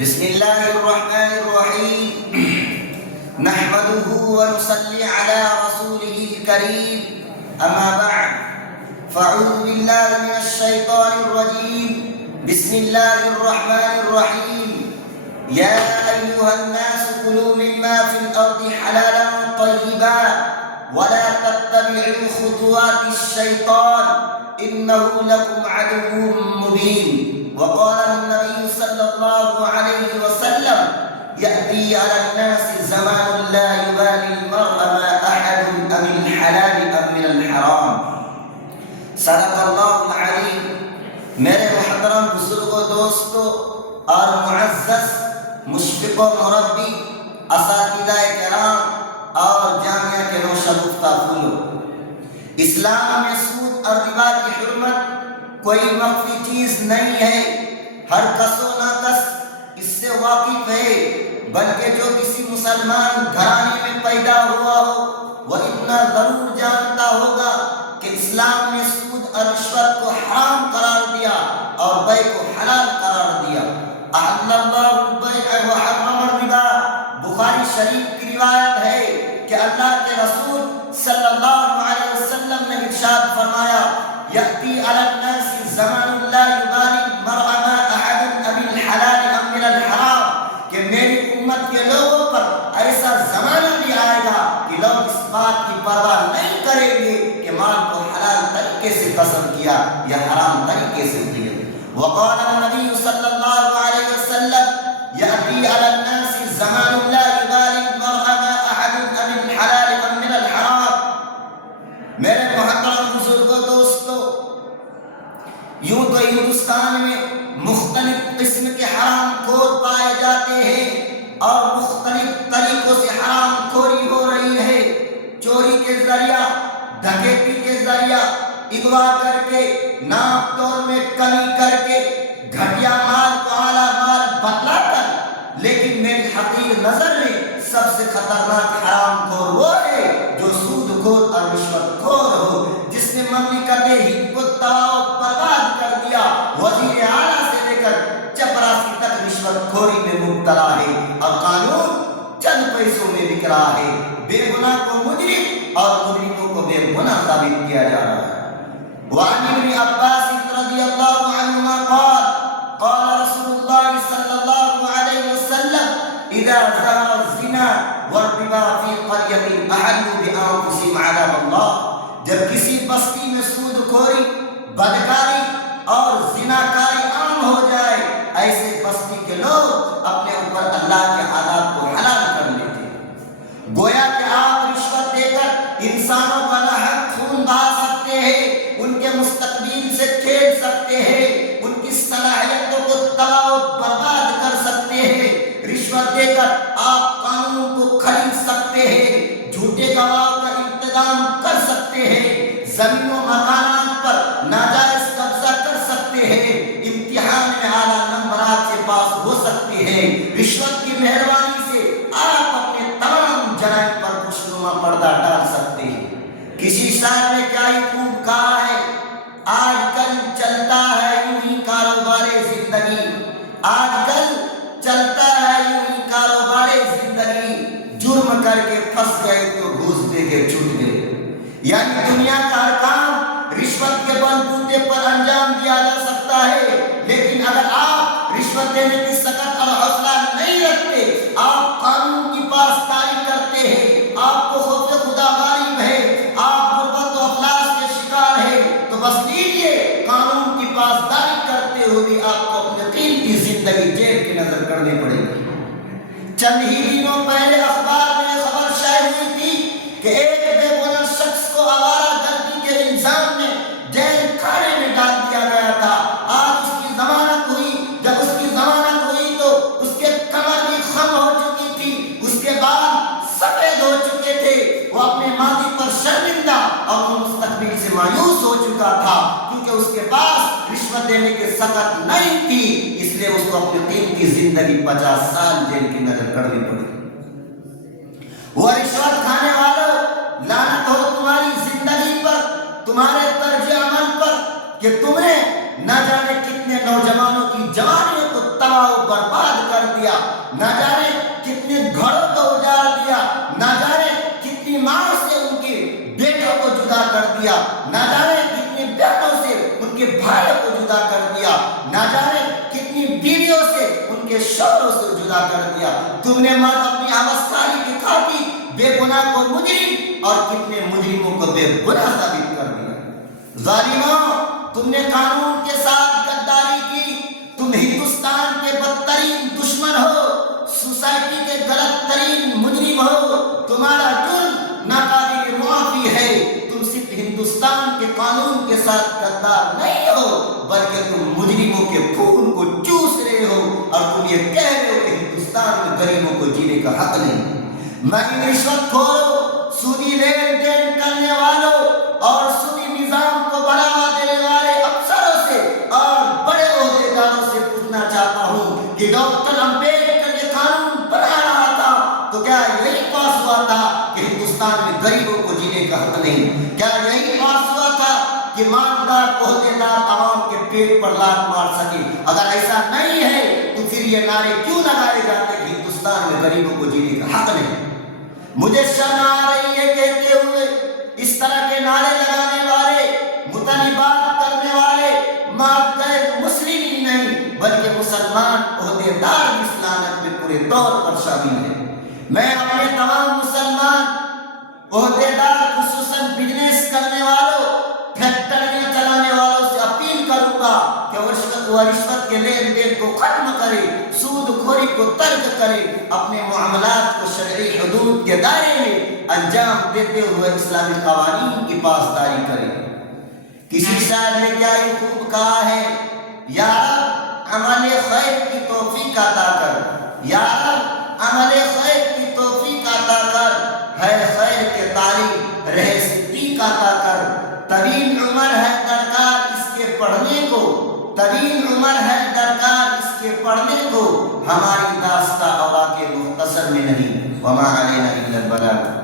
بسم الله الرحمن الرحيم نحمده ونصلي على رسوله الكريم أما بعد فأعوذ بالله من الشيطان الرجيم بسم الله الرحمن الرحيم يا أيها الناس كلوا مما في الأرض حلالا طيبا ولا تتبعوا خطوات الشيطان إنه لكم عدو مبين وقال النبي صلى الله عليه وسلم يأتي على الناس زمان لا يبالي المرء ما أحد أم الحلال أم من الحرام صدق الله العليم میرے محترم بزرگوں دوستوں اور معزز مشفق و مربی اساتذہ کرام اور جامعہ کے نوشہ گفتہ پھولوں، اسلام میں سود اور ربا کی حرمت کوئی مخفی چیز نہیں ہے، ہر کس و ناکس اس سے واقف ہے، بلکہ جو کسی مسلمان گھرانے میں پیدا ہوا ہو وہ اتنا ضرور جانتا ہوگا کہ اسلام نے سود اور رشوت کو حرام قرار دیا اور بیع کو حلال قرار دیا۔ احل اللہ البیع وحرم الربا، بخاری شریف کی روایت ہے کہ اللہ کے رسول صلی اللہ علیہ وسلم نے ارشاد فرمایا یأتی علی الناس زمان لا یبالی المرء ما احد ام الحلال ام من الحرام، کہ میری امت کے لوگوں پر ایسا زمانہ بھی آئے گا کہ لوگ اس بات کی پرواہ نہیں کریں گے کہ مال کو حلال طریقے سے قسم کیا یا حرام طریقے سے دیا۔ وقال النبی صلی اللہ علیہ وسلم یأتی علی الناس زمان لا یبالی المرء ما احد ام الحلال ام من الحرام۔ میرے محترم بزرگوں دوستو، یوں تو ہندوستان میں مختلف قسم کے حرام خور پائے جاتے ہیں اور مختلف طریقوں سے حرام خوری ہو رہی ہے، چوری کے ذریعہ، ڈکیتی کے ذریعہ، اغوا کر کے، ناپ تول میں کمی کر کے، گھٹیا مال کو اعلیٰ مال بتلا کر، لیکن میری حقیر نظر میں سب سے خطرناک حرام خور وہ ہے جو سود خور اور رشوت خور ہو، جس نے مملکت ہند کو تباہ و برباد کر دیا، وزیر اعلیٰ سے لے کر چپراسی تک رشوت خوری میں مبتلا ہے اور قانون چند پیسوں میں بک رہا ہے، بے گناہ کو مجرم اور مجرموں کو بے گناہ ثابت کیا جا رہا ہے۔ وعن ابن عباس رضی اللہ عنہما قال قال رسول اللہ صلی اللہ علیہ وسلم اذا ظهر الزنا والربا في قرية احلوا بانفسهم عذاب اللہ، جب کسی بستی میں سود خوری، بدکاری اور زناکاری عام ہو جائے، ایسے بستی کے لوگ اپنے اوپر اللہ کے عذاب کو حلال کر لیتے ہیں۔ گویا کہ آپ رشوت دے کر انسانوں کا ناحق خون بہا سکتے ہیں، ان کے مستقبل سے کھیل سکتے ہیں، ان کی صلاحیتوں کو تباہ و برباد کر سکتے ہیں۔ رشوت دے کر آپ قانون کو خرید سکتے ہیں، جھوٹے گواہوں کا انتظام کر سکتے ہیں، زمین و مکانات پر ناجائز قبضہ کر سکتے ہیں، امتحان میں اعلیٰ نمبرات سے پاس ہو سکتے ہیں۔ رشوت کی مہربانی سے آپ اپنے تمام جرائم پر خوشنما پردہ ڈال سکتے ہیں۔ کسی شاعر نے کیا ہی خوب کہا ہے، آج کل چلتا ہے یوں ہی کاروبار زندگی، آج کل چلتا ہے یوں ہی کاروبار زندگی، جرم کر کے پھنس گئے تو گھوس دے کے چھوٹ گئے۔ یعنی دنیا کا ہر کام رشوت کے بلبوتے پر انجام دیا جا سکتا ہے، لیکن اگر آپ رشوت دینے کی سخت اور حوصلہ نہیں رکھتے، آپ قانون کی پاسداری کرتے ہیں، آپ کو خوف خدا غالب ہے، آپ غربت و افلاس کے شکار ہیں، تو بس لیجیے قانون کی پاسداری کرتے ہوئے آپ کو اپنے قیمتی زندگی جیل کی نظر کرنی پڑے گی۔ چند ہی دنوں پہلے اخبار میں خبر شائع ہوئی تھی کہ ایک بے گناہ شخص کو آوارہ گردی کے الزام میں جیل خانے میں ڈال دیا گیا تھا۔ آج اس کی ضمانت ہوئی، جب اس کی ضمانت ہوئی تو اس کے کمر بھی خم ہو چکی تھی، اس کے بال سفید ہو چکے تھے، وہ اپنے ماضی پر شرمندہ اور وہ مستقبل سے مایوس ہو چکا تھا، کیونکہ اس کے پاس رشوت دینے کی سخت نہیں تھی، اس لیے اس کو اپنی قیمتی زندگی 50 سال جیل کی نظر کرنی پڑی۔ وہ رشوت کھانے والوں، لعنت ہو تمہاری زندگی پر، تمہارے طرز عمل پر کہ تم نے نہ جانے کتنے نوجوانوں کی جوانیوں کو تباہ و برباد کر کر دیا، نہ جانے کتنے گھروں کو اجاڑ دیا، نہ جانے کتنی ماں سے ان کے بیٹوں کو جدا کر دیا، نہ جانے کتنی بہنوں سے ان کے بھائیوں کو جدا کر دیا، نہ جانے کتنی بیویوں سے ان کے شوہروں سے جدا کر دیا۔ تم نے مرد اپنی آوستاری کی خاطر بے گناہ کو مجرم اور کتنے مجرموں کو بے گناہ ثابت کر دیا۔ ظالموں، تم نے قانون کے ساتھ غداری کی، تم ہندوستان کے بدترین دشمن ہو، سوسائٹی کے غلط ترین مجرم ہو، تمہارا جرم ناقابل معافی ہے۔ تم صرف ہندوستان کے قانون کے ساتھ غدار نہیں ہو بلکہ تم مجرموں کے خون کو چوس رہے ہو، اور تم یہ کہہ رہے ہو کہ ہندوستان میں غریبوں کو جینے کا حق نہیں۔ میں رشوت خوروں، سودی لین دین کرنے والوں اور سودی نظام کو بڑھاوا دینے والے افسروں سے اور بڑے عہدیداروں سے پوچھنا چاہتا ہوں کہ ڈاکٹر امبیڈکر یہ قانون بنا رہا تھا تو کیا یہی پاس ہوا تھا کہ ہندوستان میں غریبوں کو جینے کا حق نہیں؟ کیا یہی پاس ہوا تھا کہ مالدار عہدیدار عوام کے پیٹ پر لات مار سکے؟ اگر ایسا نہیں ہے تو پھر یہ نعرے کیوں لگائے جاتے کہ ہندوستان میں غریبوں کو جینے کا حق نہیں؟ مجھے شرم آ رہی ہے کہتے ہوئے، اس طرح کے نعرے لگانے والے، مطالبات کرنے والے غیر مسلم ہی نہیں بلکہ مسلمان عہدیدار بھی اس لعنت میں پورے طور پر شامل ہیں۔ میں اپنے تمام مسلمان عہدیدار خصوصاً بزنس کرنے والوں، فیکٹریاں چلانے والوں سے اپیل کروں گا کہ وہ رشوت کے لین دین کو ختم کرے، سود خوری کو ترک کرے، اپنے معاملات کو شرعی حدود کے دائرے میں انجام دیتے ہوئے اسلامی قوانین کی پاسداری کرے۔ کسی شاعر نے کیا یہ خوب کہا ہے، یا رب عمل خیر کی توفیق عطا کر، یا رب عمل خیر کی توفیق عطا کر، ہے خیر کے طالب رہے صدیق عطا کر۔ طویل عمر ہے درکار اس کے پڑھنے کو، طویل عمر ہے درکار اس کے پڑھنے کو، ہماری داستہ اوراق مختصر میں نہیں۔ وما علینا الا البلاغ۔